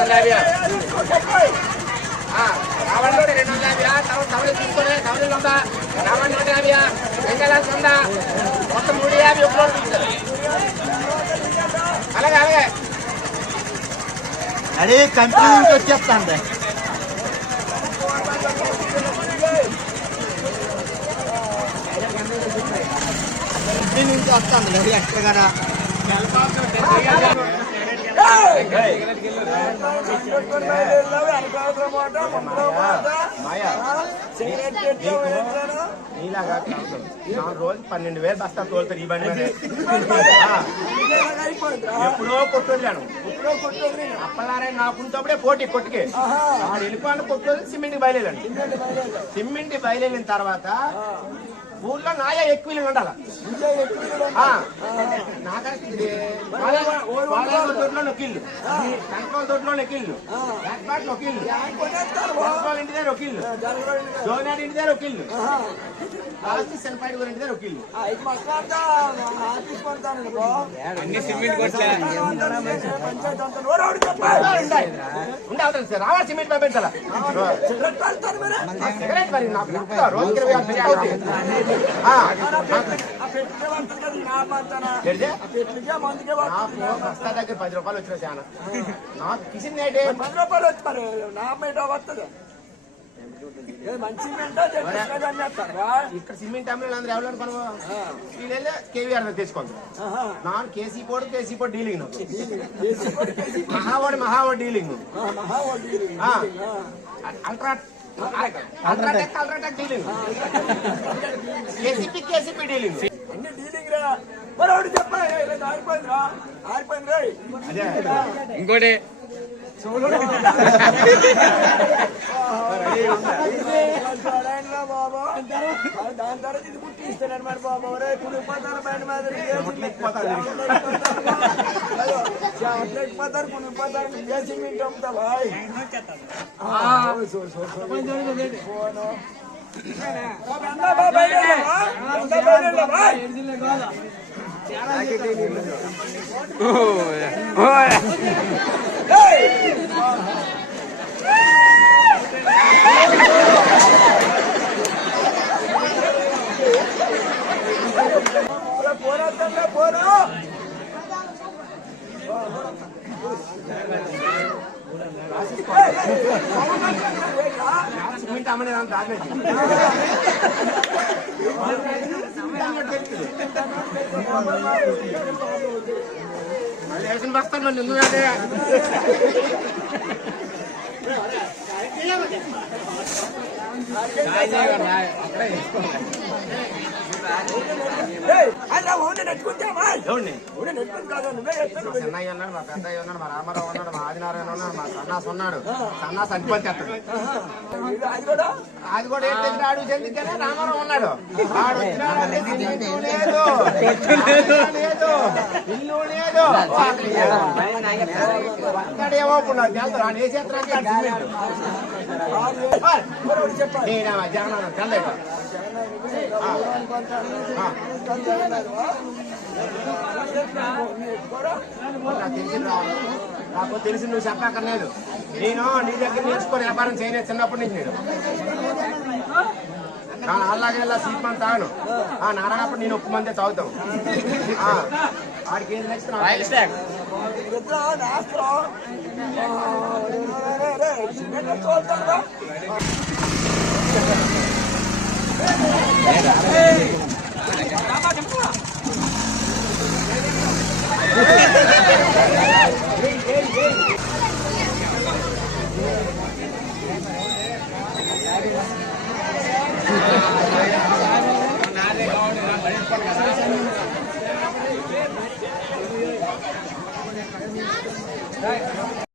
అలాగే అలాగే అదే కంపెనీ నుంచి వచ్చేస్తాను కంపెనీ నుంచి వస్తాను ఎక్కడగానా నీలాగా 4 రోజులు 12,000 బస్తా తోలుతారు ఈ బండి మీద. ఎప్పుడో కొట్టున్నాను అప్పలారే నాకుంటప్పుడే పోటీ కొట్టుకే ఆడు వెళ్ళిపోయిన కొట్టు సిమెంట్ బయలుదేరండి. సిమెంట్ బయలుదేరిన తర్వాత ఊర్లో నాయ ఎక్కువ ఉండాలి. తోటలో నొక్కిళ్ళు, కంట్రోల్ తోటలో నొక్కిళ్ళు, నొక్కిళ్ళు, ఇంటి దగ్గర ఒకిళ్ళు, జోనాడి ఇంటి దగ్గర ఒకిళ్ళు, సెన్పాటి గురి ఇంటి దగ్గర ఒకిళ్ళు. అన్ని సిమెంట్ ఉండే అవుతుంది సార్. రావాలి సిమెంట్ పంపించాలా సిగరెట్ మరి నాకు రోజుకి 20 బస్తా దగ్గర 10 రూపాయలు వచ్చిన చాలా నాకు కిషన్ 10 రూపాయలు వచ్చి మరి నా బయట వస్తుంది. ఇక్కడ సిమెంట్ అమ్మ అందరూ ఎవరు అనుకోను వీళ్ళే కేవీఆర్ తెచ్చుకోండి. నాన్ కేసీ పోడు డీలింగ్ మహావాడు dealing UltraTech dealing KCP dealing అన్ని డీలింగ్ రా. ఇంకోటి బాబా దాని తర్వాత ఇది గుర్తి ఇస్తాను మరి బాబా కుడిపోతారు బయట మాదిరి ఎక్కిపోతారు కుడిపోతారు సిమెంట్ అమ్ముతా బాయ్. సిమెంట్ అమ్మనే వేసిన బస్తాను ఎందుకంటే చెన్నయ్య ఉన్నాడు, మా పెద్దయ్య ఉన్నాడు, మా రామారావు ఉన్నాడు, మా ఆదినారాయణ ఉన్నాడు, మా సన్నాస్ ఉన్నాడు. సన్నాస్ అధిపతి అతడు. అది కూడా ఏంటంటే అడుగు చెందికనే రామారావు ఉన్నాడు. ఆడు లేదు ఇల్లు లేదు అక్కడేమోకున్నాడు తెలుసు రాని ఏ చేస్తాను జగన్ చంద్ర నాకు తెలిసి నువ్వు చెప్పక్కర్లేదు. నేను నీ దగ్గర నేర్చుకొని వ్యాపారం చేయలేదు చిన్నప్పటి నుంచి. నేను అలాగే సీట్ మంది తాగను. నారాయణప్పుడు నేను ఒక్క మందే తాగుతాం. వాడికి ఏం నచ్చిన Right.